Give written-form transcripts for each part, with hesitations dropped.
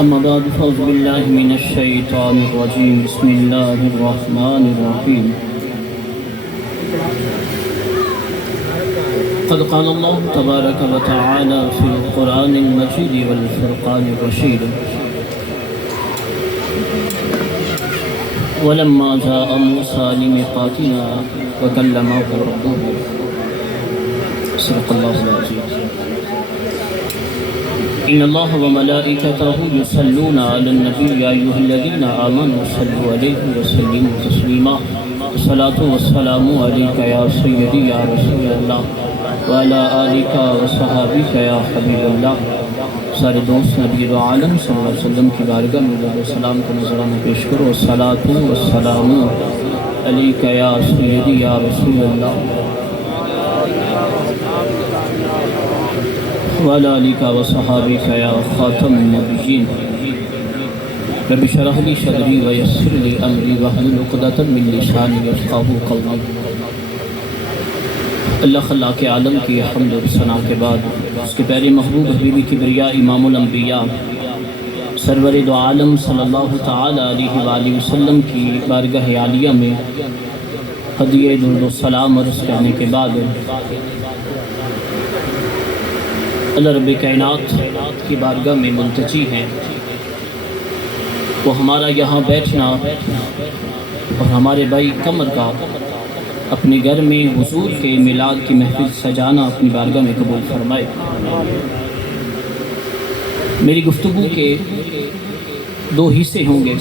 أما بعد فأعوذ بالله من الشيطان الرجيم بسم الله الرحمن الرحيم قد قال الله تبارك وتعالى في القرآن المجيد والفرقان الرشيد ولما جاء موسى لميقاتنا وكلمه ربه صدق الله العظيم إن الله وملائكته يصلون على النبي يا أيها الذين آمنوا صلوا عليه وسلموا تسليما الصلاة والسلام عليك يا سيدي يا رسول الله وعلى آلك وصحابك يا حبيب الله سارے دوست نبی عالم صلی اللہ علیہ وسلم کی بارگاہ میں درود و سلام کو نذرانہ پیش کرو الصلاۃ والسلام علیک یا سیدی یا رسول اللہ وعلى آلك وصحابك يا خاتم النبيين رب اشرح لي صدري ويسر لي امري واحلل عقدة من لساني يفقهوا قولي اللہ خلاق عالم کی حمد و ثنا کے بعد اس کے پیارے محبوب حبیب کبریا امام الانبیاء سرور دو عالم صلی اللہ تعالی علیہ وآلہ وسلم کی بارگاہ عالیہ میں ہدیہ درود و سلام عرض کرنے کے بعد اللہ رب کائنات کی بارگاہ میں ملتجی ہیں وہ ہمارا یہاں بیٹھنا اور ہمارے بھائی قمر کا اپنے گھر میں حضور کے میلاد کی محفل سجانا اپنی بارگاہ میں قبول فرمائے۔ میری گفتگو کے دو حصے ہوں گے،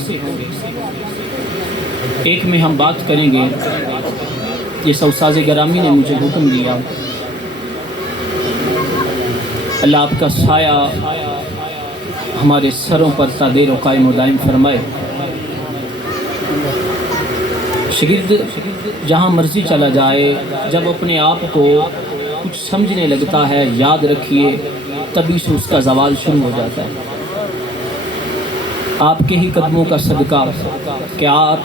ایک میں ہم بات کریں گے جس استاذ گرامی نے مجھے حکم دیا اللہ آپ کا سایہ ہمارے سروں پر تا دیر و قائم و دائم فرمائے۔ شاگرد جہاں مرضی چلا جائے جب اپنے آپ کو کچھ سمجھنے لگتا ہے یاد رکھیے تبھی سے اس کا زوال شروع ہو جاتا ہے۔ آپ کے ہی قدموں کا صدقہ کہ آپ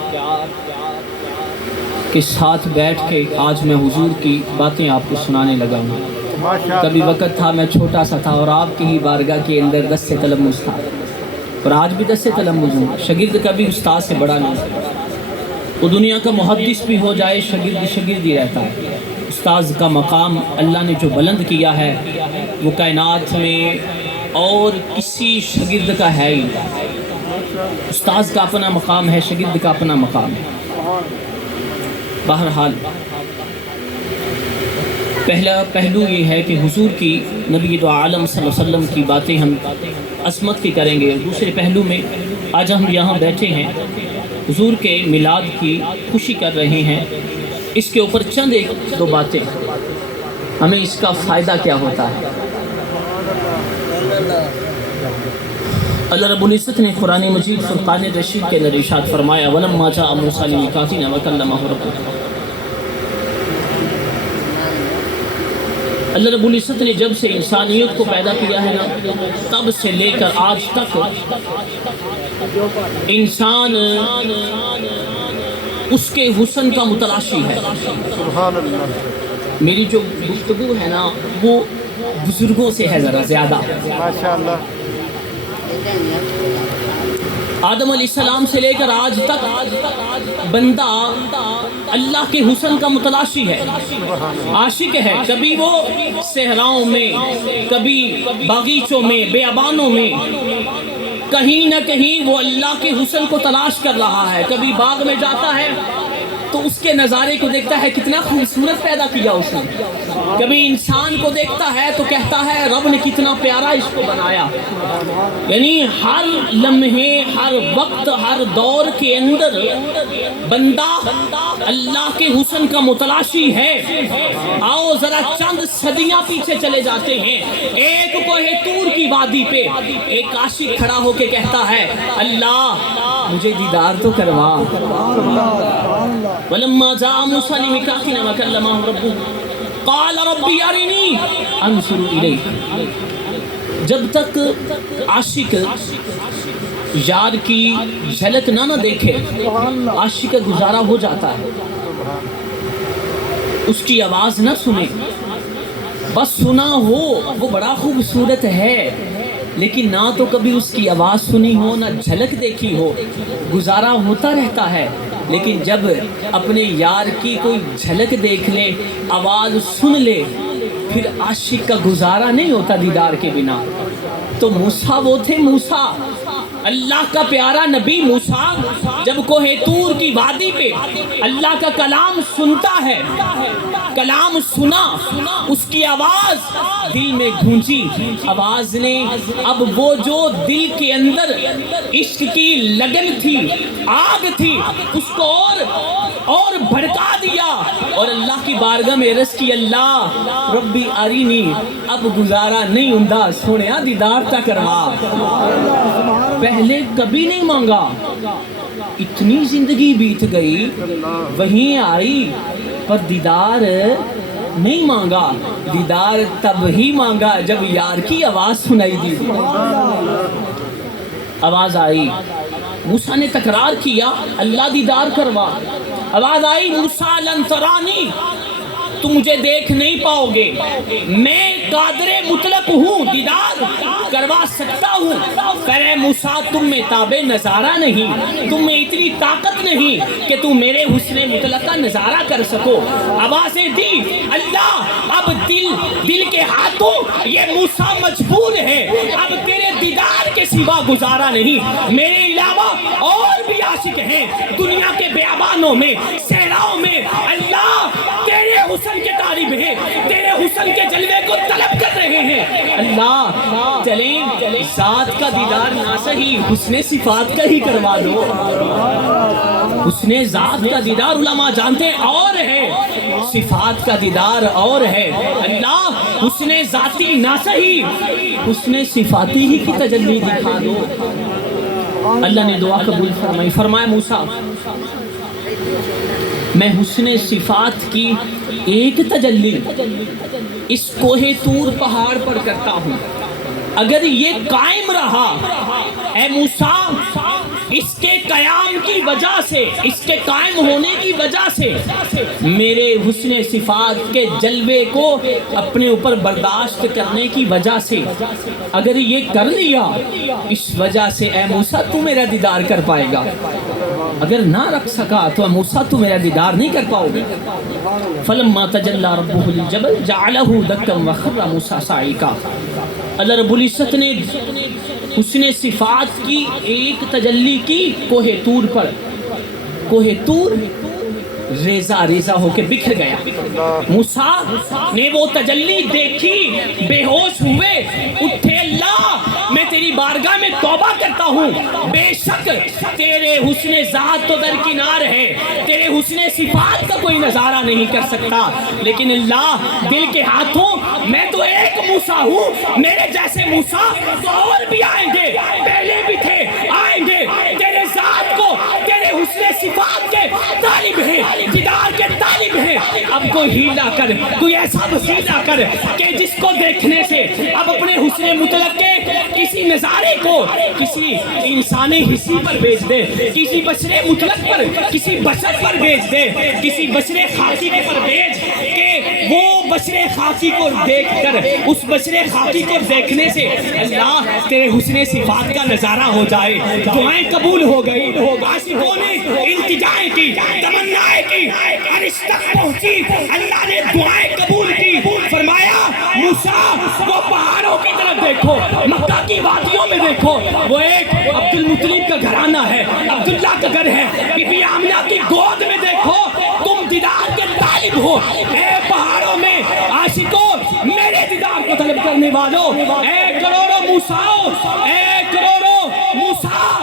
کے ساتھ بیٹھ کے آج میں حضور کی باتیں آپ کو سنانے لگا ہوں۔ کبھی وقت تھا میں چھوٹا سا تھا اور آپ کی ہی بارگاہ کے اندر دست سے تلمس تھا اور آج بھی دست سے تلمس ہوں۔ شاگرد کبھی استاد سے بڑا نہیں، وہ دنیا کا محدث بھی ہو جائے شاگرد ہی رہتا ہے۔ استاذ کا مقام اللہ نے جو بلند کیا ہے وہ کائنات میں اور کسی شاگرد کا ہے ہی۔ استاذ کا اپنا مقام ہے، شاگرد کا اپنا مقام ہے۔ بہرحال پہلا پہلو یہ ہے کہ حضور کی نبی دو عالم صلی اللہ علیہ وسلم کی باتیں ہم عظمت کی کریں گے۔ دوسرے پہلو میں آج ہم یہاں بیٹھے ہیں حضور کے میلاد کی خوشی کر رہے ہیں، اس کے اوپر چند ایک دو باتیں ہمیں اس کا فائدہ کیا ہوتا ہے۔ اللہ رب العزت نے قرآن مجید فرقان رشید کے اندر ارشاد فرمایا وَلَمَّا جَاءَ مُوسَىٰ لِمِيقَاتِنَا وَكَلَّمَهُ رَبُّهُ۔ اللہ رب العزت نے جب سے انسانیت کو پیدا کیا ہے نا تب سے لے کر آج تک انسان اس کے حسن کا متلاشی ہے۔ میری جو گفتگو ہے نا وہ بزرگوں سے ہے ذرا زیادہ۔ آدم علیہ السلام سے لے کر آج تک بندہ اللہ کے حسن کا متلاشی ہے، عاشق ہے۔ کبھی وہ صحراؤں میں، کبھی باغیچوں میں، بیابانوں میں، کہیں نہ کہیں وہ اللہ کے حسن کو تلاش کر رہا ہے۔ کبھی باغ میں جاتا ہے تو اس کے نظارے کو دیکھتا ہے کتنا خوبصورت پیدا کیا اس نے، کبھی انسان کو دیکھتا ہے تو کہتا ہے رب نے کتنا پیارا اس کو بنایا۔ یعنی ہر لمحے، ہر وقت، ہر دور کے اندر بندہ اللہ کے حسن کا متلاشی ہے۔ آؤ ذرا چند صدیاں پیچھے چلے جاتے ہیں، ایک کوہ طور کی وادی پہ ایک عاشق کھڑا ہو کے کہتا ہے اللہ مجھے دیدار تو کروا۔ وَلَمَّا جَاءَ مُوسَىٰ لِمِيقَاتِنَا وَكَلَّمَهُ رَبُّهُ قَالَ رَبِّ أَرِنِي أَنظُرْ إِلَيْكَ۔ جب تک عاشق یار کی جھلک نہ دیکھے عاشق کا گزارا ہو جاتا ہے، اس کی آواز نہ سنے، بس سنا ہو وہ بڑا خوبصورت ہے لیکن نہ تو کبھی اس کی آواز سنی ہو، نہ جھلک دیکھی ہو، گزارا ہوتا رہتا ہے۔ لیکن جب اپنے یار کی کوئی جھلک دیکھ لے، آواز سن لے، پھر عاشق کا گزارا نہیں ہوتا دیدار کے بنا۔ تو موسیٰ وہ تھے، موسیٰ اللہ کا پیارا نبی موسیٰ جب کوہ طور کی وادی پہ اللہ کا کلام سنتا ہے، کلام سنا، اس کی آواز دل میں گونجی، آواز نے اب وہ جو دل کے اندر عشق کی لگن تھی، آگ تھی، اس کو اور بھڑکا دیا، اور اللہ کی بارگاہ میں عرض کی، اللہ ربی ارینی، اب گزارا نہیں ہوندا سونیا دیدار تا کروا۔ پہلے کبھی نہیں مانگا، اتنی زندگی بیت گئی، وہیں آئی، پر دیدار نہیں مانگا۔ دیدار تب ہی مانگا جب یار کی آواز سنائی دی۔ آواز آئی، موسیٰ نے تکرار کیا، اللہ دیدار کروا۔ آواز آئی، موسیٰ لن ترانی، تم مجھے دیکھ نہیں پاؤ گے، میں قادر مطلق ہوں، دیدار کروا سکتا ہوں، پر اے موسیٰ تم میں تابع نظارہ نہیں، تم میں اتنی طاقت نہیں کہ تم میرے حسن مطلق کا نظارہ کر سکو۔ آوازیں دی، اللہ اب دل کے ہاتھوں یہ موسیٰ مجبور ہے، اب تیرے دیدار کے سوا گزارا نہیں، میرے علاوہ اور بھی عاشق ہیں دنیا کے بیابانوں میں، صحراؤں میں، اللہ تیرے حسن کے طالب ہیں، تیرے حسن کے جلوے کو طلب کر رہے ہیں۔ اللہ چلیں ذات کا دیدار نہ سہی، حسن صفات کا ہی کروا دو۔ حسن ذات کا دیدار علماء جانتے ہیں اور ہے، صفات کا دیدار اور ہے۔ اللہ حسن ذاتی نہ سہی، حسن صفاتی ہی کی تجلی دکھا دو۔ اللہ نے دعا قبول فرمائی، فرمایا موسیٰ میں حسن صفات کی ایک تجلی اس کوہ طور پہاڑ پر کرتا ہوں، اگر یہ قائم رہا اے موسیٰ، اس کے قیام کی وجہ سے، اس کے قائم ہونے کی وجہ سے، میرے حسن صفات کے جلوے کو اپنے اوپر برداشت کرنے کی وجہ سے، اگر یہ کر لیا اس وجہ سے اے موسیٰ تو میرا دیدار کر پائے گا، اگر نہ رکھ سکا تو موسیٰ تو میرا دیدار نہیں کر پاؤ گے۔ فلما تجلی ربہ للجبل جعلہ دکا وخر موسیٰ صعقا۔ اللہ رب العزت نے حسن صفات کی ایک تجلی کی کوہ طور پر، کوہ طور ریزہ ریزہ ہو کے بکھر گیا۔ موسیٰ نے وہ تجلی دیکھی، بے ہوش ہوئے، اٹھے، اللہ میں تیری بارگاہ میں توبہ کرتا ہوں، بے شک تیرے حسن ذات تو درکنار ہے، تیرے حسن صفات کا کوئی نظارہ نہیں کر سکتا، لیکن اللہ دل کے ہاتھوں میں تو ایک موسیٰ ہوں، میرے جیسے موسیٰ تو اور بھی آئیں گے، پہلے بھی تھے، آئیں گے، تیرے ذات کو، تیرے حسن صفات کے طالب ہیں، دیدار کے طالب ہیں، اب کوئی ہیلا کر، کوئی ایسا وسیلہ کر کہ جس کو دیکھنے سے اب اپنے حسن مطلق کے کسی نظارے کو کسی انسان حسی پر بیچ دے، کسی بشر مطلق پر، کسی بشر پر بیچ دے، کسی بشر خاکی پر بیچ کہ وہ بشر خاکی کو دیکھ کر، اس بشر خاکی کو دیکھنے سے اللہ تیرے حسن صفات کا نظارہ ہو جائے۔ دعائیں قبول ہو گئی، عاشقوں نے التجائیں کی، تمنائیں کی، عرش تک پہنچی، اللہ نے دعائیں قبول کی، فرمایا موسیٰ وہ پہاڑوں کی طرف دیکھو، مکہ کی وادیوں میں دیکھو، وہ ایک عبد المطلب کا گھرانہ ہے، عبداللہ کا گھر ہے، بی بی آمنہ کی گود میں دیکھو، تم دیدار کے طالب ہو، اے پہاڑوں میں عاشقوں، میرے دیدار کو طلب کرنے والوں، اے کروڑوں موسیٰ، اے کروڑوں موسیٰ،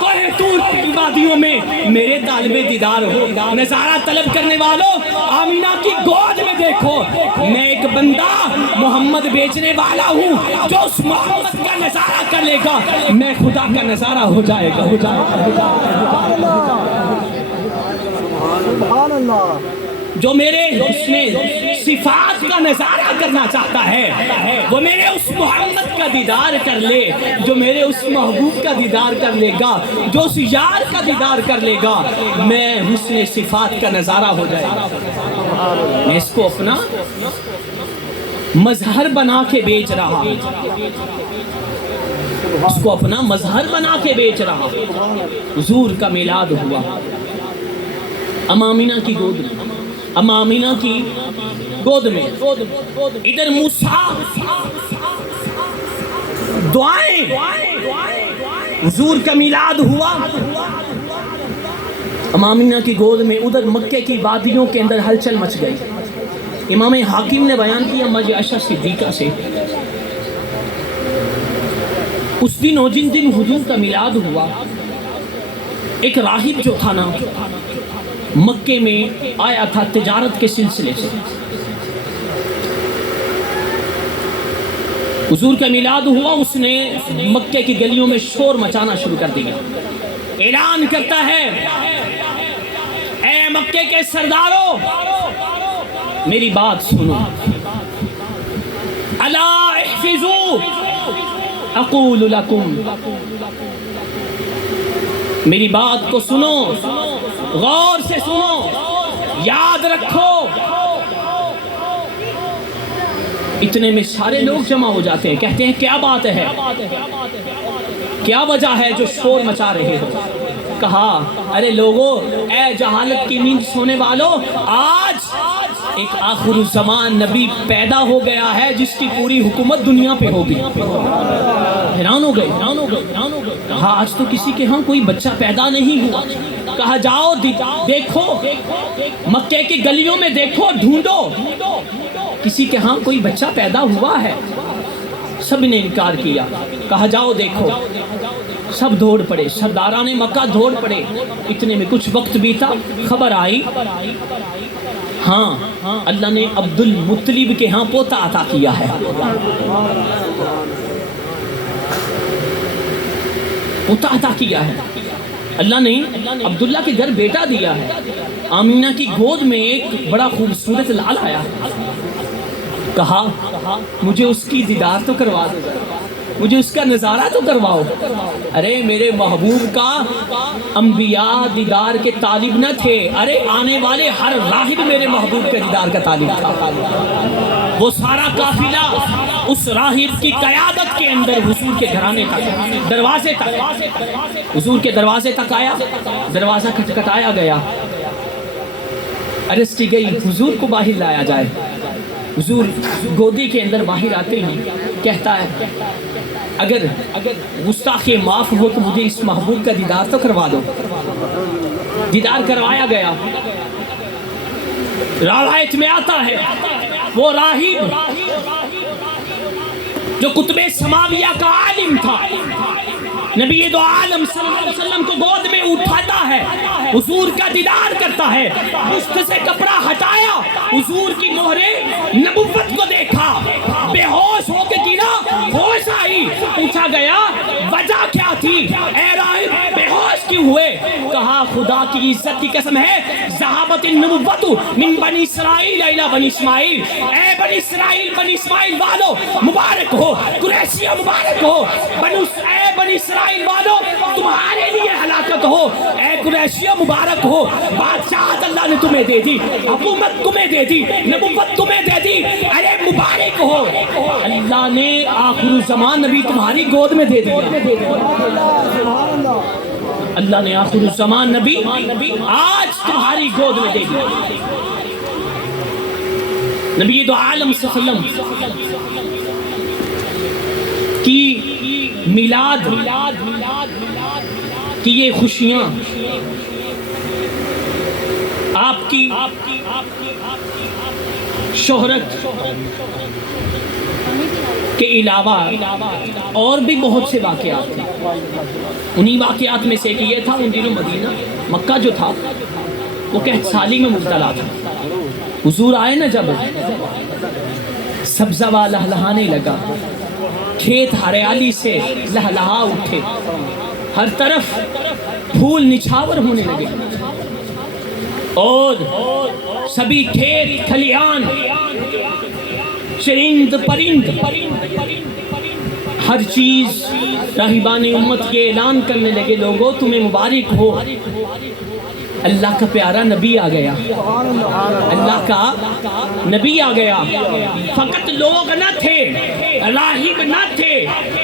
کوہ طور کی وادیوں میں میرے طالب دیدار ہو، نظارہ طلب کرنے والوں، آمینہ کی گود میں دیکھو، میں ایک بندہ محمد بیچنے والا ہوں، جو اس محمد کا نظارہ کر لے گا میں خدا کا نظارہ ہو جائے گا۔ سبحان اللہ۔ جو میرے حسن صفات کا نظارہ کرنا چاہتا ہے وہ میرے اس محمد کا دیدار کر لے، جو میرے اس محبوب کا دیدار کر لے گا، جو اس یار کا دیدار کر لے گا، میں حسن صفات کا نظارہ ہو جائے گا۔ میں اس کو اپنا مظہر بنا کے بیچ رہا، اس کو اپنا مظہر بنا کے بیچ رہا. حضور کا میلاد ہوا امامینہ کی گود میں, امامینہ کی گود میں. ادھر موسیٰ دعائیں, حضور کا میلاد ہوا امامینہ کی گود میں. ادھر مکے کی وادیوں کے اندر ہلچل مچ گئی. امام حاکم نے بیان کیا مجھے عائشہ صدیقہ سے, اس دن اور جن دن حضور کا میلاد ہوا, ایک راہب جو تھا نا مکے میں آیا تھا تجارت کے سلسلے سے. حضور کا میلاد ہوا, اس نے مکے کی گلیوں میں شور مچانا شروع کر دیا. اعلان کرتا ہے اے مکے کے سرداروں میری بات سنو, الا احفظوا اقول لکم, میری بات کو سنو, غور سے سنو, یاد رکھو. اتنے میں سارے لوگ جمع ہو جاتے ہیں, کہتے ہیں کیا بات ہے, کیا وجہ ہے جو شور مچا رہے ہو. کہا ارے لوگو, اے جہالت کی نیند سونے والو, آج ایک آخر الزمان نبی پیدا ہو گیا ہے جس کی پوری حکومت دنیا پہ ہوگی. حیران ہو گئے. کہا آج تو کسی کے ہاں کوئی بچہ پیدا نہیں ہوا. کہا جاؤ دیکھو, مکے کی گلیوں میں دیکھو, ڈھونڈو, کسی کے ہاں کوئی بچہ پیدا ہوا ہے. سب نے انکار کیا. کہا جاؤ دیکھو. سب دوڑ پڑے, سرداران مکہ دوڑ پڑے. اتنے میں کچھ وقت بیتا, خبر آئی ہاں اللہ نے عبد المطلب کے ہاں پوتا عطا کیا ہے. پوتا عطا کیا ہے اللہ نے, عبداللہ کے گھر بیٹا دیا ہے. آمینہ کی گود میں ایک بڑا خوبصورت لال آیا. کہا مجھے اس کی دیدار تو کروا دو, مجھے اس کا نظارہ تو کرواؤ. ارے میرے محبوب کا انبیاء دیدار کے طالب نہ تھے, ارے آنے والے ہر راہب میرے محبوب کے دیدار کا طالب تھا. وہ سارا قافلہ اس راہب کی قیادت کے اندر حضور کے گھرانے تک, دروازے تک, حضور کے دروازے تک آیا. دروازہ کھٹکھٹایا گیا, عرض کی گئی حضور کو باہر لایا جائے. حضور گودی کے اندر باہر آتے ہیں. کہتا ہے اگر گستاخی معاف ہو تو مجھے اس محبوب کا دیدار تو کروا دو. دیدار کروایا گیا. روایت میں آتا ہے وہ راہب جو قطب سماویہ کا عالم تھا, نبی دو عالم صلی اللہ علیہ وسلم کو گود میں اٹھاتا ہے, حضور کا دیدار کرتا ہے. مشت سے کپڑا ہٹایا, حضور کی مہر نبوت کو دیکھا, بے ہوش ہو کے گرا, ہوش آئی. پوچھا گیا وجہ کیا تھی, اے راہب بے ہوش کیوں ہوئے. کہا خدا کی عزت کی قسم ہے, ذہابت النبوت من بنی اسرائیل الی بنی اسماعیل. اے بنی اسرائیل, بنی اسماعیل والو مبارک ہو, قریشیہ مبارک ہو. اے بنی اسرائیل والو تمہارے لیے ہلاکت ہو, اے قریشیہ مبارک ہو. بادشاہت اللہ نے تمہیں دے دی, حکومت تمہیں دے دی, نبوت تمہیں دے دی, ارے مبارک ہو. اللہ نے آخر الزمان نبی تمہاری گود میں دے دیا. اللہ نے آخر الزمان نبی آج تمہاری گود میں دے دیا. نبی دو عالم صلی اللہ علیہ وسلم کی میلاد کی یہ خوشیاں, آپ کی شہرت کے علاوہ اور بھی بہت سے واقعات تھے. انہی واقعات میں سے یہ تھا ان دنوں مدینہ مکہ جو تھا وہ قحط سالی میں مبتلا تھا. حضور آئے نا جب, سبزہ و لہلہانے لگا, کھیت ہریالی سے لہلہا اٹھے, ہر طرف پھول نچھاور ہونے لگے, اور سبھی کھیت کھلیان چرند پرند ہر چیز راہبان امت کے اعلان کرنے لگے, لوگوں تمہیں مبارک ہو, اللہ کا پیارا نبی آ گیا, اللہ کا نبی آ گیا. فقط لوگ نہ تھے, راہب نہ تھے,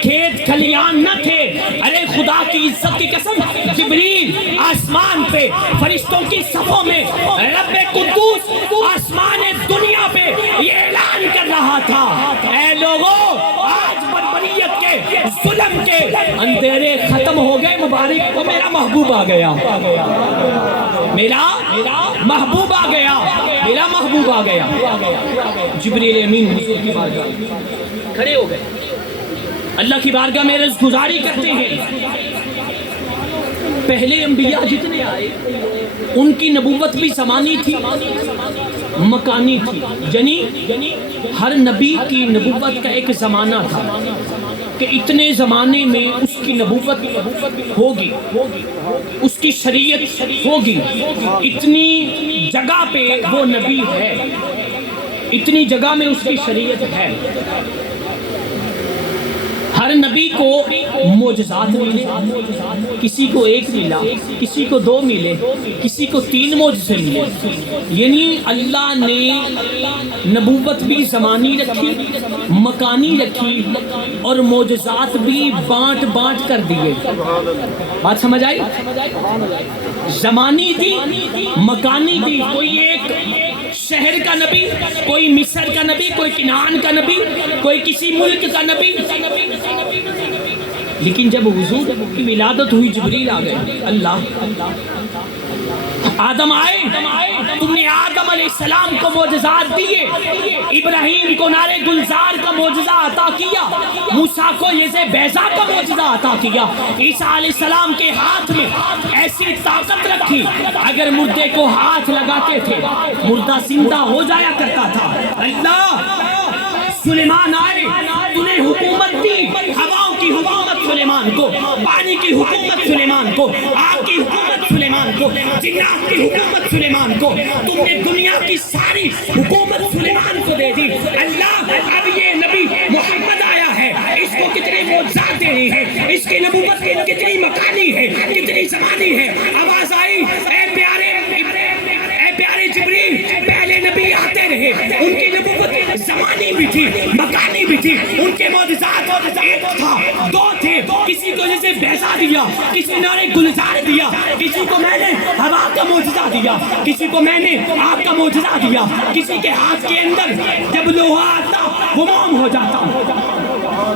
کھیت کھلیان نہ تھے. ارے خدا کی عزت کی قسم جبریل آسمان پہ فرشتوں کی صفوں میں رب قدوس آسمان دنیا پہ یہ اعلان کر رہا تھا اے لوگوں آج بربریت کے ظلم کے اندھیرے ختم ہو گئے, مبارک کو میرا محبوب آ گیا, میرا محبوب آ گیا, میرا محبوب آ گیا. جبریل امین حضور کی بارگاہ کھڑے ہو گئے, اللہ کی بارگاہ میں عرض گزاری کرتے ہیں. پہلے انبیاء جتنے آئے ان کی نبوت بھی زمانی تھی مکانی تھی, یعنی ہر نبی کی نبوت کا ایک زمانہ تھا کہ اتنے زمانے میں اس کی نبوت ہوگی, اس کی شریعت ہوگی, اتنی جگہ پہ وہ نبی ہے, اتنی جگہ میں اس کی شریعت ہے. ہر نبی کو معجزات ملے, کسی کو ایک ملا, کسی کو 2 ملے, کسی کو 3 معجزے ملے. یعنی اللہ نے نبوت بھی زمانی رکھی, مکانی رکھی, اور معجزات بھی بانٹ بانٹ کر دیے. بات سمجھ آئی؟ زمانی تھی, مکانی تھی, کوئی ایک شہر کا نبی, کوئی مصر کا نبی, کوئی کنعان کا نبی, کوئی کسی ملک کا نبی. لیکن جب حضور کی ولادت ہوئی جبریل آ گئے. اللہ آدم آئے, تم نے آدم علیہ السلام کو معجزات دیے, ابراہیم کو نارے گلزار کا معجزہ عطا کیا, موسیٰ کو یزے بیضا کا معجزہ عطا کیا, عیسیٰ علیہ السلام کے ہاتھ میں ایسی طاقت رکھی اگر مردے کو ہاتھ لگاتے تھے مردہ زندہ ہو جایا کرتا تھا. اللہ سلیمان آئے, تمہیں حکومت دی, ہواؤں کی حکومت سلیمان کو, پانی کی حکومت سلیمان کو, آگ کی حکومت سلیمان کو, جنات کی حکومت سلیمان کو, تم نے دنیا کی ساری حکومت سلیمان کو دے دی. اللہ اب یہ نبی محمد آیا ہے, اس کو کتنے معجزات دینے ہیں, اس کی نبوت کتنی مکانی ہے, کتنی زمانی ہے. آواز آئی اے پیارے جبریل, پہلے نبی آتے رہے, ان کی نبوت زمانی بھی تھی مکانی بھی تھی, ان کے معجزات ایک تھا 2 تھے, کسی کو جیسے بیضا دیا, کسی نے گلزار دیا, کسی کو میں نے ہوا کا معجزہ دیا, کسی کو میں نے آگ کا معجزہ دیا, کسی کے ہاتھ کے اندر جب لوہا آتا غمام ہو جاتا.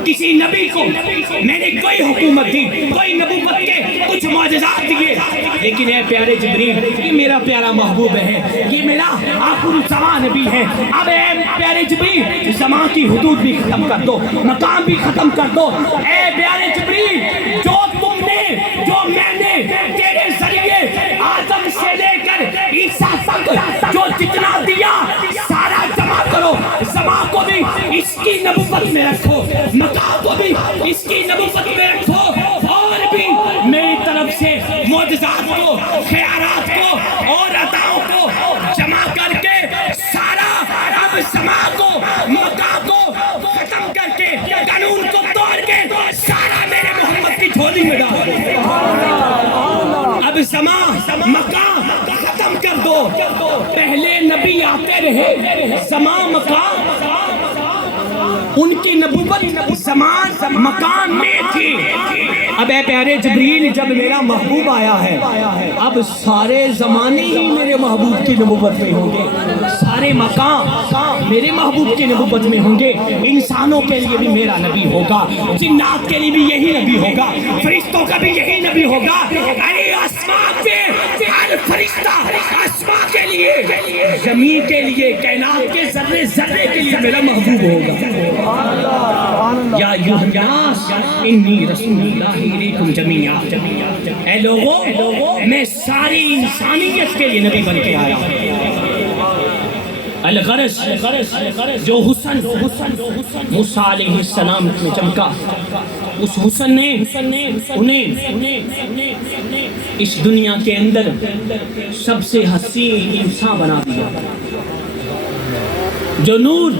کسی نبی کو میں نے کوئی حکومت دی, کوئی نبوت کے کچھ معجزات دیے. لیکن اے پیارے جبریل, یہ میرا پیارا محبوب ہے, یہ میرا آخر الزمان نبی ہے. اب اے پیارے جبریل زمان کی حدود بھی ختم کر دو, مقام بھی ختم کر دو. اے پیارے جبریل, جو تم نے, جو میں نے تیرے ذریعے آدم سے لے کر عیسیٰ تک جو جتنا دیا سارا جمع کرو. زمان کو بھی اس کی نبوت میں رکھو, مقام کو بھی اس کی نبوت میں رکھو, اور بھی میری طرف سے معجزات کو, خیارات کو اور عطاؤں کو جمع کر کے سارا اب زمان کو, مقام کو ختم کر کے, قانون کو توڑ کے سارا میرے محمد کی جھولی میں ڈال دو. اب زمان مقام ختم کر دو. پہلے نبی آتے رہے, زمان مقام, ان کی نبوت زمان مکان میں تھی. اب اے پیارے جبریل جب میرا محبوب آیا ہے, اب سارے زمانے ہی میرے محبوب کی نبوت میں ہوں گے, سارے مقام میرے محبوب کی نبوت میں ہوں گے. انسانوں کے لیے بھی میرا نبی ہوگا, جنات کے لیے بھی یہی نبی ہوگا, فرشتوں کا بھی یہی نبی ہوگا. ارے آسمان پہ ہر فرشتہ, آسمان کے لیے, زمین کے لیے, کائنات کے ذرے ذرے کے لیے میرا محبوب ہوگا. یا ایھا الناس انی رسول اللہ الیکم جمیعا. اے لوگوں, میں ساری انسانیت کے لیے نبی بن کے آیا ہوں. الغرض جو حسن موسیٰ علیہ السلام میں چمکا, اس حسن نے انہیں اس دنیا کے اندر سب سے حسین انسان بنا دیا. جو نور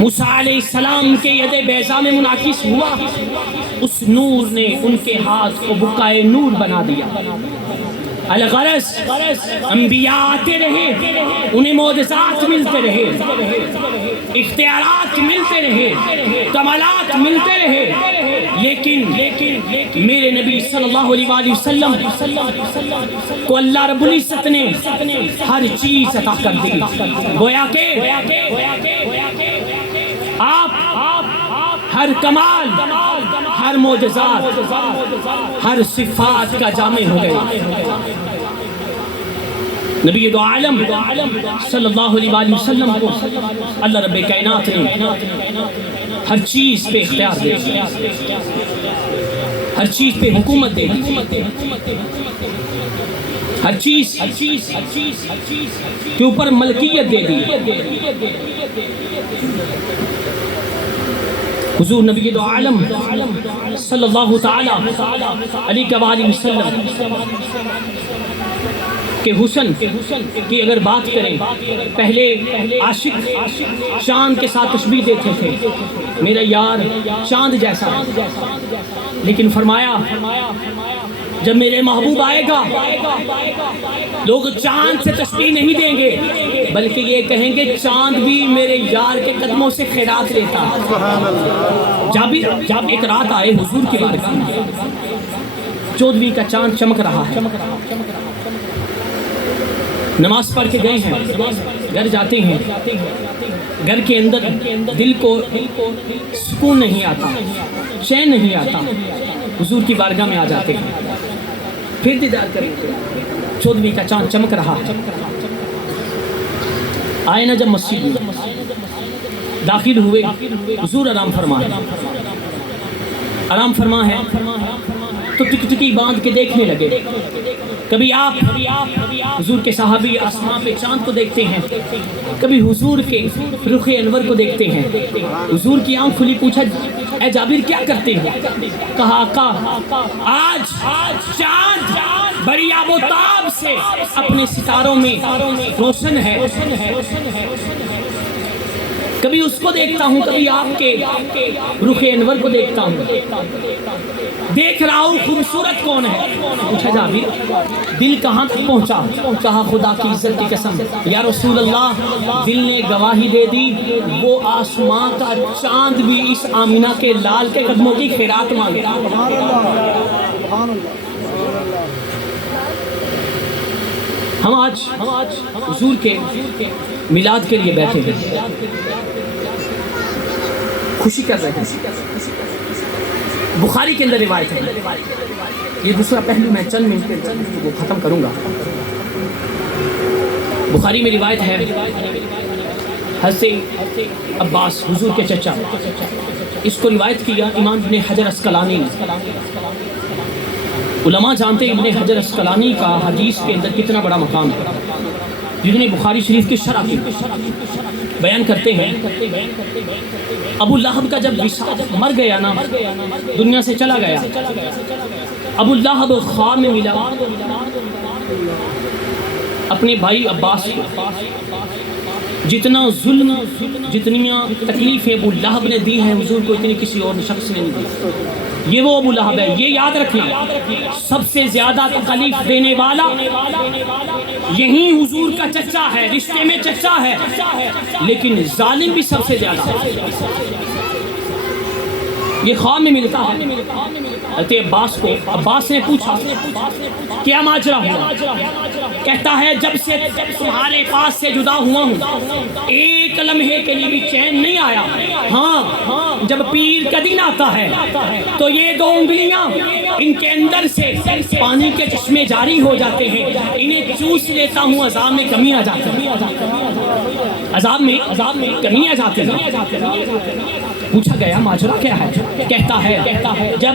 موسیٰ علیہ السلام کے ید بیضا میں منعکس ہوا, اس نور نے ان کے ہاتھ کو بقعۂ نور بنا دیا. الغرض انبیاء آتے رہے, انہیں معجزات ملتے رہے, اختیارات ملتے رہے، کمالات ملتے رہے، لیکن میرے نبی صلی اللہ علیہ وآلہ وسلم کو اللہ رب العزت نے ہر چیز عطا کر دی. گویا کہ آپ ہر کمال، ہر معجزات، ہر صفات کا جامع ہو گئے. نبی دو عالم صلی اللہ علیہ وآلہ وسلم کو اللہ رب کائنات نے ہر چیز پہ اختیار دے دیا، ہر چیز پہ حکومت دے دی، ہر چیز کے اوپر ملکیت دے دی. حضور نبی دو عالم صلی اللہ تعالی علیہ وآلہ وسلم کہ حسن کی اگر بات کریں، پہلے عاشق چاند کے ساتھ تشبیہ دیتے تھے، میرا یار چاند جیسا ہے. لیکن فرمایا جب میرے محبوب آئے گا لوگ چاند سے تشبیہ نہیں دیں گے، بلکہ یہ کہیں گے چاند بھی میرے یار کے قدموں سے خیرات لیتا. جب ایک رات آئے حضور کی بارگاہ میں، 14ویں کا چاند چمک رہا ہے، نماز پڑھ کے گئے ہیں، گھر جاتے ہیں، گھر کے اندر دل کو سکون نہیں آتا، چین نہیں آتا، حضور کی بارگاہ میں آ جاتے ہیں، پھر دیدار کریں. 14ویں کا چاند چمک رہا ہے. آئے نا جب مسجد میں داخل ہوئے، حضور آرام فرما ہے تو ٹکٹکی باندھ کے دیکھنے لگے. کبھی آپ حضور کے صحابی آسمان پہ چاند کو دیکھتے ہیں، کبھی حضور کے رخ انور کو دیکھتے ہیں. حضور کی آنکھ کھلی، پوچھا اے جابر کیا کرتے ہو؟ کہا آقا آج چاند بڑی آب و تاب سے اپنے ستاروں میں روشن ہے. کبھی اس کو دیکھتا ہوں، کبھی آپ کے رخ انور کو دیکھتا ہوں، دیکھ رہا ہوں خوبصورت کون ہے. پوچھا جابر دل کہاں تک پہنچا؟ کہا خدا کی عزت کی قسم یا رسول اللہ، دل نے گواہی دے دی وہ آسمان کا چاند بھی اس آمینہ کے لال کے قدموں کی خیرات مانگتا. ہم آج حضور کے میلاد کے لیے بیٹھے ہیں، خوشی کر رہے ہیں. بخاری کے اندر روایت ہے، یہ دوسرا پہلو میں چند منٹ کے وہ ختم کروں گا. بخاری میں روایت ہے، حضرت عباس حضور کے چچا، اس کو روایت کیا امام ابن حجر اسقلانی نے. علماء جانتے ہیں ابن حجر اسقلانی کا حدیث کے اندر کتنا بڑا مقام ہے. جنہوں نے بخاری شریف کی شرح کی بیان کرتے ہیں، ابو لہب کا جب مر گیا نا، دنیا سے چلا گیا، ابو لہب خواب میں ملا اپنے بھائی عباس کو. جتنا ظلم، جتنی تکلیفیں ابو لہب نے دی ہیں حضور کو، اتنی کسی اور شخص نے نہیں دی. یہ وہ ابو لہب ہے. یہ یاد رکھنا، سب سے زیادہ تکلیف دینے والا یہی حضور کا چچا ہے، رشتے میں چچا ہے، لیکن ظالم بھی سب سے زیادہ. یہ خواب میں ملتا ہے حضرت عباس کو. عباس نے پوچھا کیا ماجرا ہوا؟ کہتا ہے جب سے تمہارے پاس سے جدا ہوا ہوں ایک لمحے کے لیے بھی چین نہیں آیا. ہاں جب پیر کا دن آتا ہے تو یہ دو انگلیاں ان کے اندر سے پانی کے چشمے جاری ہو جاتے ہیں، انہیں چوس لیتا ہوں، عذاب میں کمی آ جاتی ہے، عذاب میں کمی آ جاتی ہے. پوچھا گیا ماجرا کیا ہے؟ کہتا ہے جب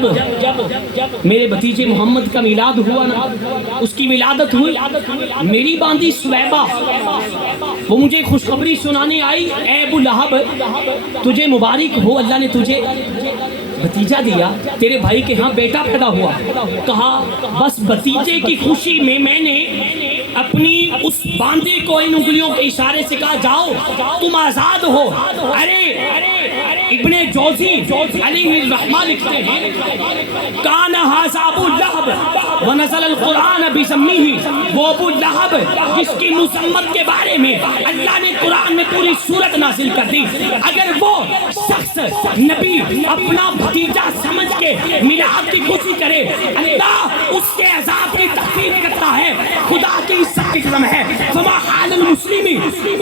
میرے بھتیجے محمد کا میلاد ہوا نا، اس کی ولادت ہوئی، میری باندھی سویبہ وہ مجھے خوشخبری سنانے آئی، اے ابو لہب تجھے مبارک ہو، اللہ نے تجھے بھتیجا دیا، تیرے بھائی کے ہاں بیٹا پیدا ہوا. کہا بس بھتیجے کی خوشی میں نے اپنی اس باندھی کو ان انگلیوں کے اشارے سے کہا جاؤ تم آزاد ہو. ارے ابن جوزی علیہ الرحمہ لکھتے ہیں کان ھذا ابو لہب ونزل القرآن بذمہ، وہ ابو لہب جس کی مذمت کے بارے میں اللہ نے قرآن میں پوری سورت نازل کر دی، اگر وہ شخص نبی اپنا بھتیجا سمجھ کے میلاد کی خوشی کرے، اللہ اس کے عذاب کی تخفیف کرتا ہے۔ خدا کی عزت کی قسم ہے، فما حال المسلمی،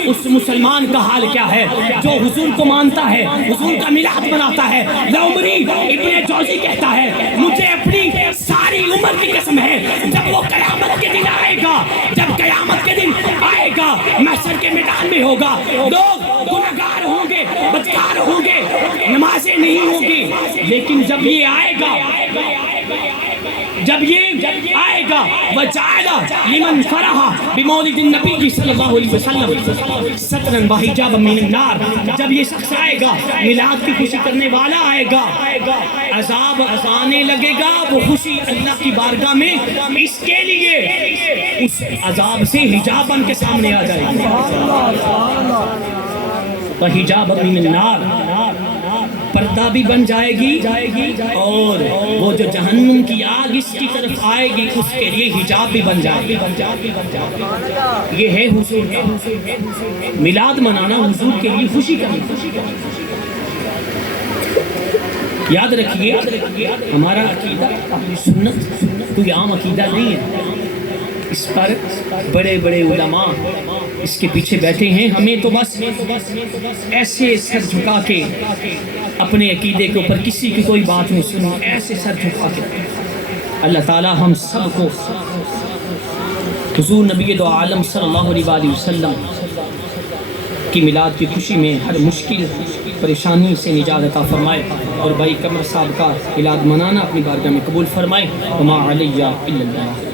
اس مسلمان کا حال کیا ہے جو حضور کو مانتا ہے، حضور کا میلاد مناتا ہے۔ لعمری ابن جوزی کہتا ہے مجھے اپنی ساری عمر کی قسم ہے، جب وہ قیامت کے دن آئے گا، جب قیامت کے دن آئے گا، محشر کے میدان میں ہوگا، لوگ گنہگار ہوں گے، بدکار ہوں گے، نمازیں نہیں ہوں گی، لیکن جب یہ آئے گا، جب یہ آئے گا وَجَعَلَ لِمَنْ فَرَحَ بِمَوْلِدِ النَّبِيِّ صلی اللہ علیہ وسلم سَتْرًا وَحِجَابًا مِنَ النَّارِ، جب یہ شخص آئے گا، میلاد کی خوشی کرنے والا آئے گا، عذاب آنے لگے گا، وہ خوشی اللہ کی بارگاہ میں اس کے لیے اس عذاب سے حجاب بن کے سامنے آ جائے گی۔ وَحِجَابًا مِنَ النَّارِ، پردہ بھی بن جائے گی، اور وہ جو جہنم کی آگ اس کی طرف آئے گی اس کے لیے حجاب بھی بن جائے گی۔ یہ ہے حضور، میلاد منانا حضور کے لیے خوشی کرنا۔ یاد رکھیے ہمارا عقیدہ اپنی سنت کوئی عام عقیدہ نہیں ہے، اس پر بڑے بڑے علماء اس کے پیچھے بیٹھے ہیں، ہمیں تو بس ایسے سر جھکا کے اپنے عقیدے کے اوپر کسی کی کوئی بات نہیں سنو، ایسے سر جھکا کے۔ اللہ تعالی ہم سب کو حضور نبی دو عالم صلی اللہ علیہ وآلہ وسلم کی میلاد کی خوشی میں ہر مشکل پریشانی سے نجات عطا فرمائے، اور بھائی قمر صاحب کا میلاد منانا اپنی بارگاہ میں قبول فرمائے۔ وما علیہ الا اللہ۔